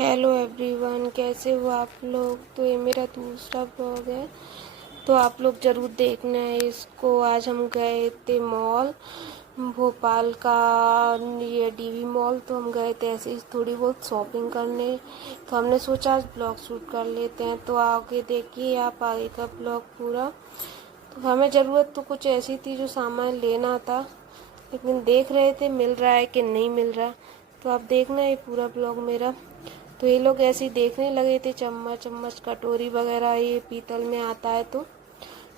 Hello everyone, कैसे हो आप लोग। तो ये मेरा दूसरा ब्लॉग है, तो आप लोग ज़रूर देखना है इसको। आज हम गए थे मॉल, भोपाल का ये डीवी मॉल। तो हम गए थे ऐसे ही थोड़ी बहुत शॉपिंग करने, तो हमने सोचा आज ब्लॉग शूट कर लेते हैं। तो आगे देखिए आप आगे का ब्लॉग पूरा। तो हमें ज़रूरत तो कुछ ऐसी थी जो सामान लेना था, लेकिन देख रहे थे मिल रहा है कि नहीं मिल रहा। तो आप देखना ये पूरा ब्लॉग मेरा। तो ये लोग ऐसे ही देखने लगे थे, चम्मच चम्मच कटोरी वगैरह ये पीतल में आता है। तो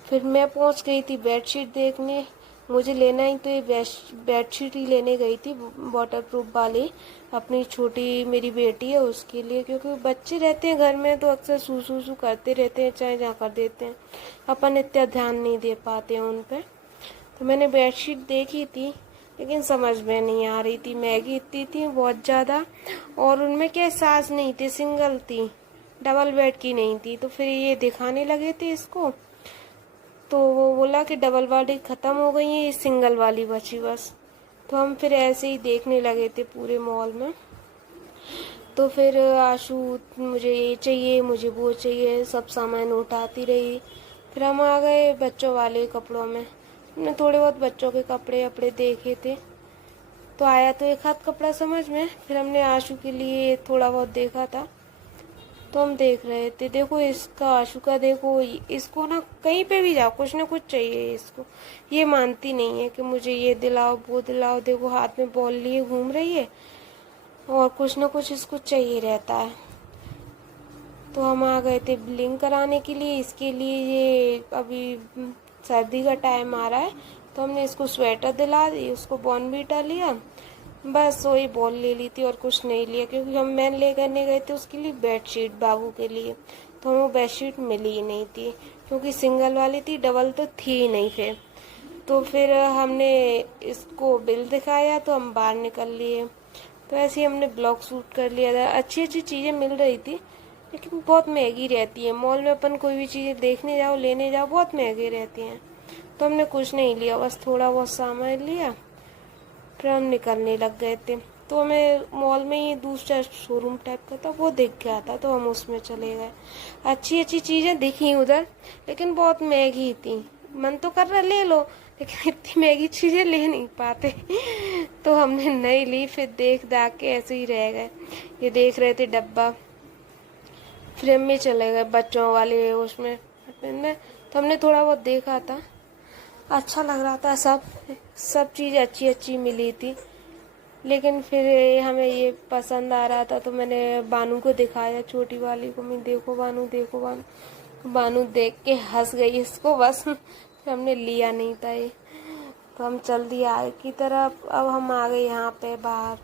फिर मैं पहुंच गई थी बेडशीट देखने। मुझे लेना ही तो ये बेडशीट ही लेने गई थी, वाटर प्रूफ वाली, अपनी छोटी मेरी बेटी है उसके लिए। क्योंकि बच्चे रहते हैं घर में तो अक्सर सू सू सू करते रहते हैं, चाहे जहाँ कर देते हैं, अपन इतना ध्यान नहीं दे पाते हैं उन पर। तो मैंने बेडशीट देखी थी, लेकिन समझ में नहीं आ रही थी, महंगी इतनी थी बहुत ज़्यादा, और उनमें क्या साइज नहीं थी, सिंगल थी, डबल बेड की नहीं थी। तो फिर ये दिखाने लगे थे इसको, तो वो बोला कि डबल वाली ख़त्म हो गई है, ये सिंगल वाली बची बस। तो हम फिर ऐसे ही देखने लगे थे पूरे मॉल में। तो फिर आशू मुझे ये चाहिए, मुझे वो चाहिए, सब सामान उठाती रही। फिर हम आ गए बच्चों वाले कपड़ों में। हमने थोड़े बहुत बच्चों के कपड़े वपड़े देखे थे, तो आया तो एक हाथ कपड़ा समझ में। फिर हमने आशू के लिए थोड़ा बहुत देखा था, तो हम देख रहे थे। देखो इसका, आशू का देखो, इसको ना कहीं पे भी जाओ कुछ ना कुछ चाहिए इसको। ये मानती नहीं है कि मुझे ये दिलाओ वो दिलाओ। देखो हाथ में बॉल लिए घूम रही है, और कुछ ना कुछ इसको चाहिए रहता है। तो हम आ गए थे बिलिंग कराने के लिए इसके लिए। ये अभी सर्दी का टाइम आ रहा है, तो हमने इसको स्वेटर दिला दी, उसको बॉर्नवीटा लिया, बस वही बॉल ले ली थी और कुछ नहीं लिया। क्योंकि मैं ले करने गए थे उसके लिए बेडशीट बाबू के लिए, तो हमें वो बेडशीट मिली ही नहीं थी, क्योंकि सिंगल वाली थी, डबल तो थी ही नहीं। तो फिर हमने इसको बिल दिखाया तो हम बाहर निकल लिए। तो ऐसे ही हमने ब्लॉग शूट कर लिया था। अच्छी अच्छी चीज़ें मिल रही थी, लेकिन बहुत महंगी रहती है। मॉल में अपन कोई भी चीज़ें देखने जाओ, लेने जाओ, बहुत महंगी रहती हैं। तो हमने कुछ नहीं लिया, बस थोड़ा बहुत सामान लिया, फिर हम निकलने लग गए थे। तो हमें मॉल में ही दूसरा शोरूम टाइप का था, वो दिख गया था, तो हम उसमें चले गए। अच्छी अच्छी चीज़ें दिखी उधर, लेकिन बहुत महंगी थी। मन तो कर रहा ले लो, लेकिन इतनी महंगी चीज़ें ले नहीं पाते। तो हमने नहीं ली, फिर देख दाख के ऐसे ही रह गए। ये देख रहे थे डब्बा, फिर हम भी चले गए बच्चों वाले उसमें में। तो हमने थोड़ा बहुत देखा था, अच्छा लग रहा था, सब चीज़ अच्छी अच्छी मिली थी। लेकिन फिर हमें ये पसंद आ रहा था, तो मैंने बानू को दिखाया, छोटी वाली को। मैं देखो बानू, देखो बानू। बानू देख के हंस गई इसको बस। फिर हमने लिया नहीं था ये। तो हम चल दिए आगे की तरफ। अब हम आ गए यहाँ पे बाहर,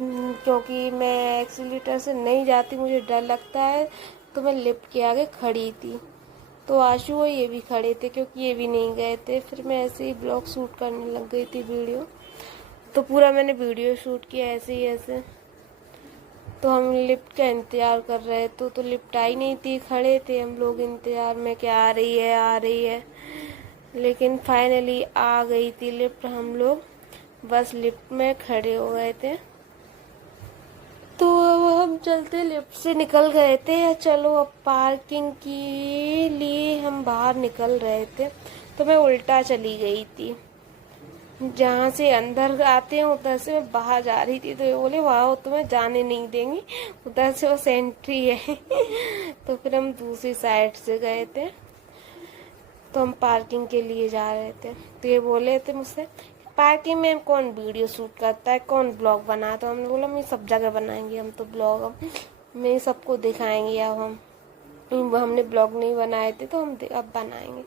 क्योंकि मैं एक्सीलेटर से नहीं जाती, मुझे डर लगता है, तो मैं लिफ्ट के आगे खड़ी थी। तो आशु और ये भी खड़े थे, क्योंकि ये भी नहीं गए थे। फिर मैं ऐसे ही ब्लॉग शूट करने लग गई थी, वीडियो। तो पूरा मैंने वीडियो शूट किया ऐसे ही ऐसे। तो हम लिफ्ट का इंतज़ार कर रहे थे, तो लिफ्ट आई नहीं थी, खड़े थे हम लोग इंतज़ार में कि आ रही है आ रही है। लेकिन फाइनली आ गई थी लिफ्ट, हम लोग बस लिफ्ट में खड़े हो गए थे। तो अब हम चलते लिफ्ट से निकल गए थे। चलो अब पार्किंग के लिए हम बाहर निकल रहे थे, तो मैं उल्टा चली गई थी, जहाँ से अंदर आते हैं उधर से मैं बाहर जा रही थी। तो ये बोले वाह तुम्हें जाने नहीं देंगे, उधर से बस एंट्री है। तो फिर हम दूसरी साइड से गए थे, तो हम पार्किंग के लिए जा रहे थे। तो ये बोले थे मुझसे, पार्किंग में कौन वीडियो शूट करता है, कौन ब्लॉग बनाता है। तो हमने बोला मैं सब जगह बनाएंगे हम तो ब्लॉग, अब मैं सबको दिखाएंगे। अब हमने ब्लॉग नहीं बनाए थे, तो हम अब बनाएंगे।